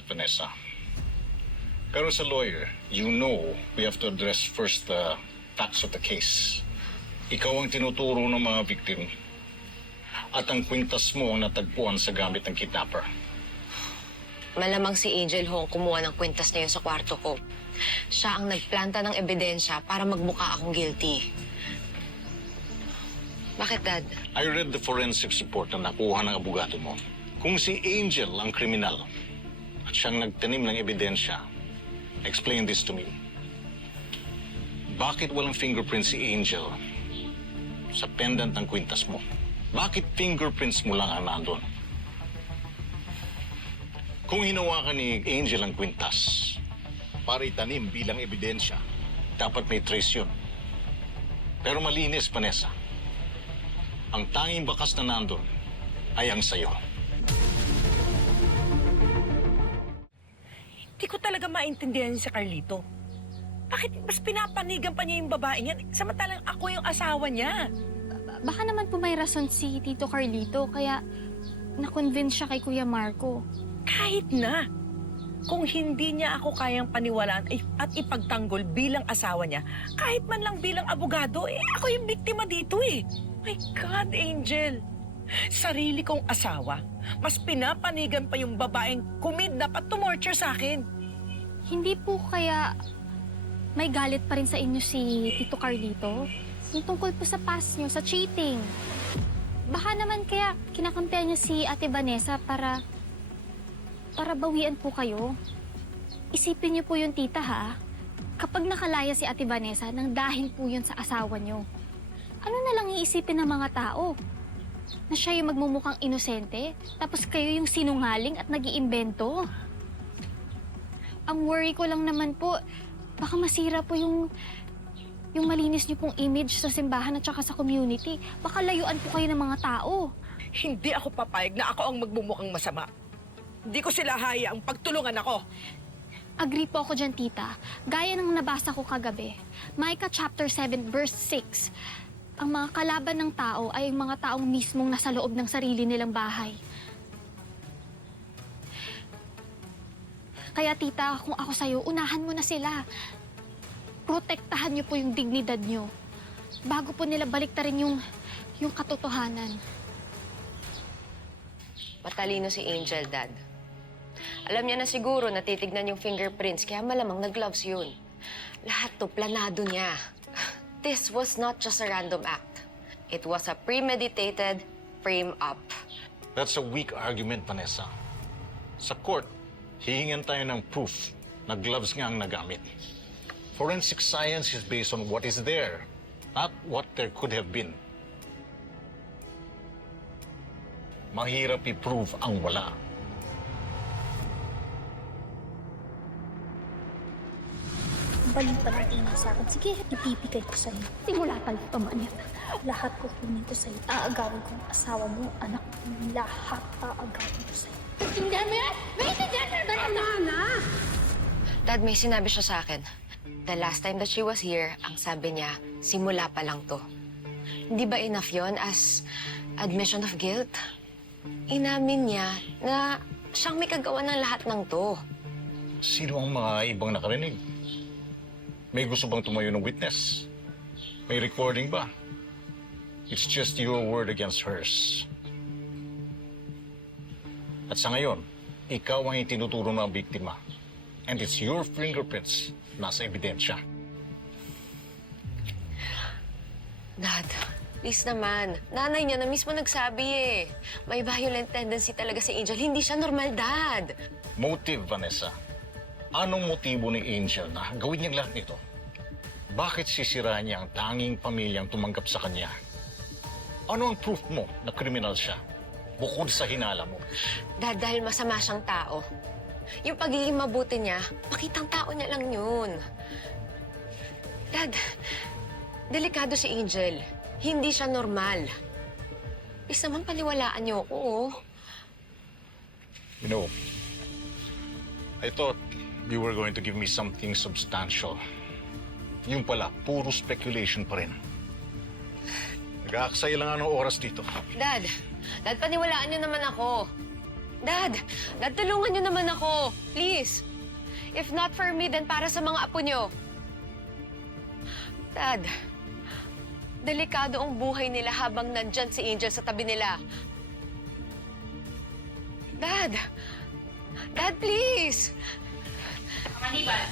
that, Vanessa. Pero as a lawyer, you know we have to address first the facts of the case. Ikaw ang tinuturo ng mga victim. At ang kwintas mo ang natagpuan sa gamit ng kidnapper. Malamang si Angel Ho ang kumuha ng kwintas na yun sa kwarto ko. Siya ang nagplanta ng ebidensya para magmukha akong guilty. Bakit, Dad? I read the forensic report na nakuha ng abogado mo. Kung si Angel ang kriminal at siyang nagtanim ng ebidensya, explain this to me. Bakit walang fingerprint si Angel sa pendant ng kwintas mo? Bakit fingerprints mo lang ang nandun? Kung hinawakan ni Angel ang kwintas para itanim bilang ebidensya, dapat may trace yun. Pero malinis, Vanessa. Ang tanging bakas na nandun ay ang sayo. Hindi ko talaga maintindihan si Carlito. Bakit mas pinapanigan pa niya yung babae niya? Samantalang ako yung asawa niya. Baka naman po may rason si Tito Carlito, kaya na-convince siya kay Kuya Marco. Kahit na. Kung hindi niya ako kayang paniwalaan at ipagtanggol bilang asawa niya, kahit man lang bilang abogado, ako yung biktima dito eh. My God, Angel. Sarili kong asawa, mas pinapanigan pa yung babaeng kumidnap at tumorture sa akin. Hindi po kaya may galit pa rin sa inyo si Tito Carlito? Yung tungkol po sa past niyo, sa cheating. Baka naman kaya kinakampihan niyo si Ate Vanessa para bawian po kayo. Isipin niyo po yung tita, ha? Kapag nakalaya si Ate Vanessa, nang dahil po yun sa asawa niyo, ano na lang iisipin ng mga tao? Na siya yung magmumukhang inosente, tapos kayo yung sinungaling at nag-iimbento? Ang worry ko lang naman po, baka masira po yung malinis niyo pong image sa simbahan at saka sa community. Baka layuan po kayo ng mga tao. Hindi ako papayag na ako ang magmumukhang masama. Hindi ko sila hayaang pagtulungan ako. Agree po ako dyan, tita. Gaya ng nabasa ko kagabi, Micah chapter 7 verse 6, ang mga kalaban ng tao ay ang mga taong mismong nasa loob ng sarili nilang bahay. Kaya tita, kung ako sa'yo, unahan mo na sila. Protektahan niyo po yung dignidad niyo bago po nila baliktarin yung katotohanan. Matalino si Angel, Dad. Alam niya na siguro na titignan yung fingerprints, kaya malamang nag-gloves yun. Lahat to planado niya. This was not just a random act. It was a premeditated frame-up. That's a weak argument, Vanessa. Sa court, hihingan tayo ng proof na gloves nga ang nagamit. Forensic science is based on what is there, not what there could have been. Mahirap i-prove ang wala. Balik pa lang ina sa akin. Sige, ipipigay ko sa'yo. Simula pa man yan. Lahat ko kunin ko sa'yo. Aagawin ko ang asawa mo, anak mo. Lahat aagawin ko sa'yo. Intindihan mo yan? May intindihan mo ba? Dad, may sinabi siya sa akin. The last time that she was here, ang sabi niya, simula pa lang to. Hindi ba enough yon as admission of guilt? Inamin niya na siyang may kagawa ng lahat ng to. Sino ang mga ibang nakarinig? May gusto bang tumayo ng witness? May recording ba? It's just your word against hers. At sa ngayon, ikaw ang itinuturo ng biktima. And it's your fingerprints nasa ebidensya. Dad, please naman. Nanay niya na mismo nagsabi eh. May violent tendency talaga si Angel. Hindi siya normal, Dad. Motive, Vanessa. Anong motibo ni Angel na gawin niyang lahat nito? Bakit sisiraan niya ang tanging pamilyang tumanggap sa kanya? Ano ang proof mo na kriminal siya? Bukod sa hinala mo. Dad, dahil masama siyang tao. Yung pagiging mabuti niya, pakitang tao niya lang yun. Dad, delikado si Angel. Hindi siya normal. Please naman paniwalaan niyo ako, oh. You know, I thought you were going to give me something substantial. Yung pala, puro speculation pa rin. Nag-aaksaya lang ng oras dito. Dad, paniwalaan niyo naman ako. Dad, tulungan niyo naman ako. Please. If not for me, then para sa mga apo niyo. Dad, delikado ang buhay nila habang nandyan si Angel sa tabi nila. Dad! Dad, please! Maniban,